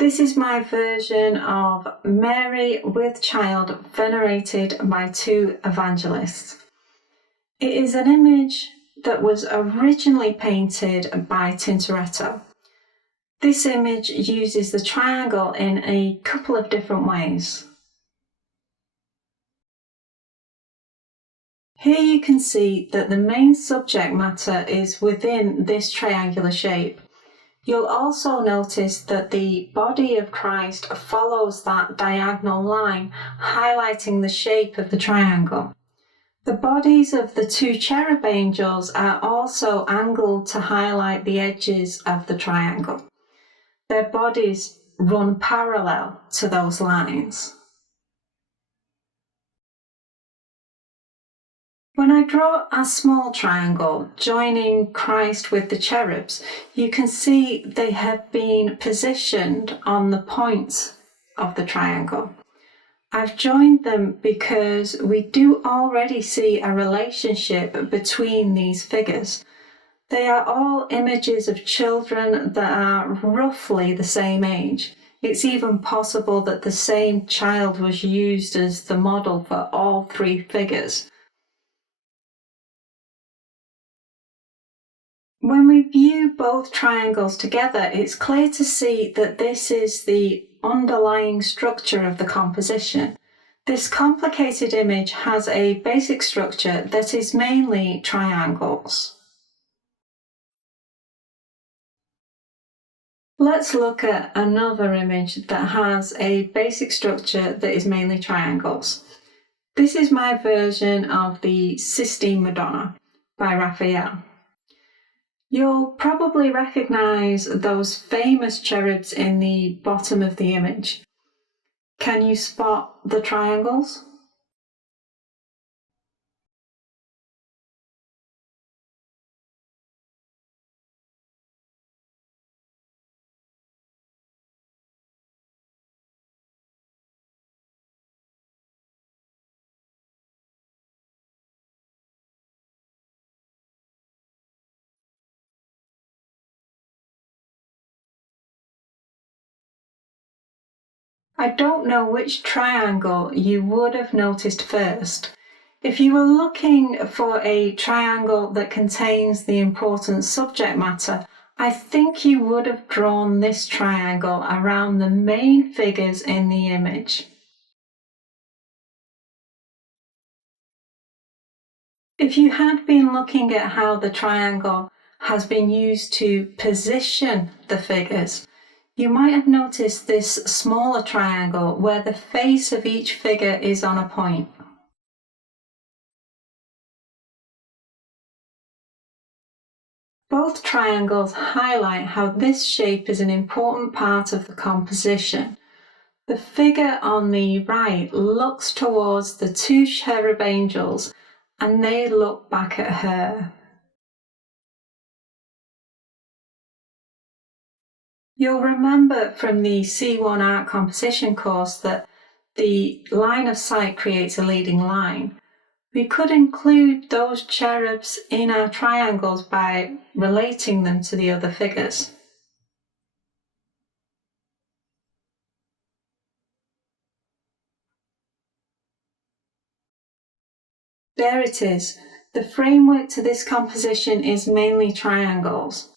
This is my version of Mary with child venerated by two evangelists. It is an image that was originally painted by Tintoretto. This image uses the triangle in a couple of different ways. Here you can see that the main subject matter is within this triangular shape. You'll also notice that the body of Christ follows that diagonal line, highlighting the shape of the triangle. The bodies of the two cherub angels are also angled to highlight the edges of the triangle. Their bodies run parallel to those lines. When I draw a small triangle joining Christ with the cherubs, you can see they have been positioned on the points of the triangle. I've joined them because we do already see a relationship between these figures. They are all images of children that are roughly the same age. It's even possible that the same child was used as the model for all three figures. When we view both triangles together, it's clear to see that this is the underlying structure of the composition. This complicated image has a basic structure that is mainly triangles. Let's look at another image that has a basic structure that is mainly triangles. This is my version of the Sistine Madonna by Raphael. You'll probably recognize those famous cherubs in the bottom of the image. Can you spot the triangles? I don't know which triangle you would have noticed first. If you were looking for a triangle that contains the important subject matter, I think you would have drawn this triangle around the main figures in the image. If you had been looking at how the triangle has been used to position the figures, you might have noticed this smaller triangle where the face of each figure is on a point. Both triangles highlight how this shape is an important part of the composition. The figure on the right looks towards the two cherub angels and they look back at her. You'll remember from the C1 art composition course that the line of sight creates a leading line. We could include those cherubs in our triangles by relating them to the other figures. There it is. The framework to this composition is mainly triangles.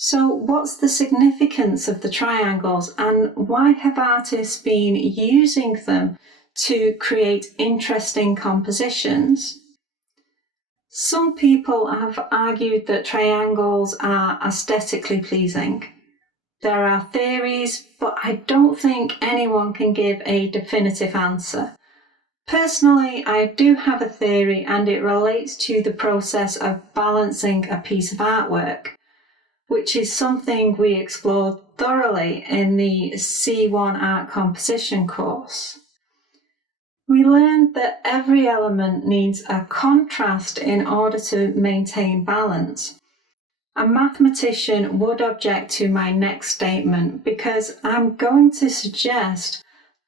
So what's the significance of the triangles and why have artists been using them to create interesting compositions? Some people have argued that triangles are aesthetically pleasing. There are theories, but I don't think anyone can give a definitive answer. Personally, I do have a theory and it relates to the process of balancing a piece of artwork, which is something we explored thoroughly in the C1 art composition course. We learned that every element needs a contrast in order to maintain balance. A mathematician would object to my next statement because I'm going to suggest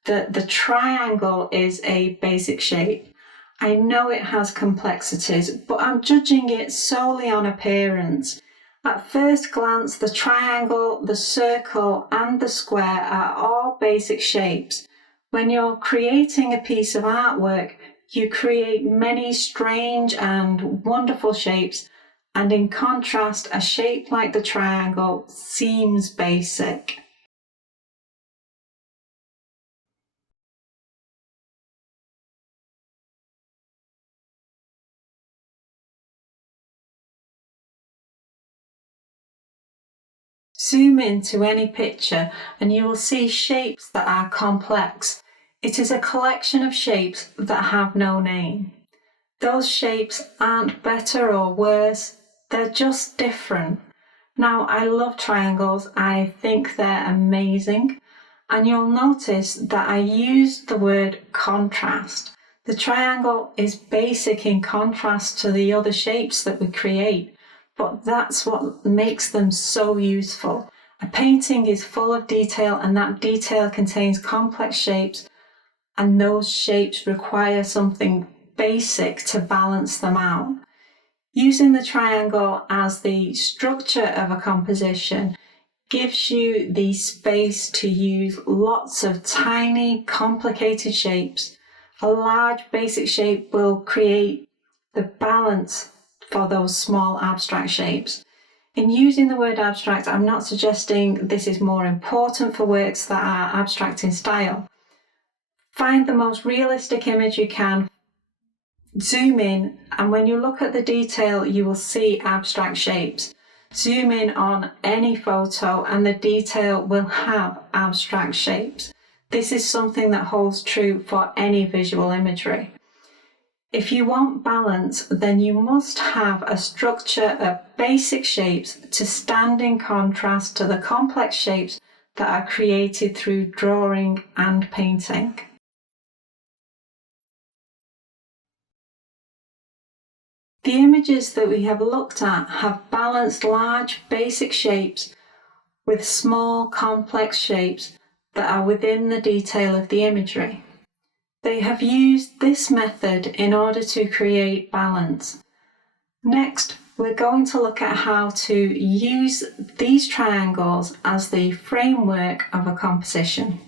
that the triangle is a basic shape. I know it has complexities, but I'm judging it solely on appearance. At first glance, the triangle, the circle, and the square are all basic shapes. When you're creating a piece of artwork, you create many strange and wonderful shapes, and in contrast, a shape like the triangle seems basic. Zoom into any picture and you will see shapes that are complex. It is a collection of shapes that have no name. Those shapes aren't better or worse, they're just different. Now, I love triangles, I think they're amazing, and you'll notice that I used the word contrast. The triangle is basic in contrast to the other shapes that we create, but that's what makes them so useful. A painting is full of detail, and that detail contains complex shapes, and those shapes require something basic to balance them out. Using the triangle as the structure of a composition gives you the space to use lots of tiny, complicated shapes. A large basic shape will create the balance for those small abstract shapes. In using the word abstract, I'm not suggesting this is more important for works that are abstract in style. Find the most realistic image you can, zoom in, and when you look at the detail, you will see abstract shapes. Zoom in on any photo and the detail will have abstract shapes. This is something that holds true for any visual imagery. If you want balance, then you must have a structure of basic shapes to stand in contrast to the complex shapes that are created through drawing and painting. The images that we have looked at have balanced large basic shapes with small complex shapes that are within the detail of the imagery. They have used this method in order to create balance. Next, we're going to look at how to use these triangles as the framework of a composition.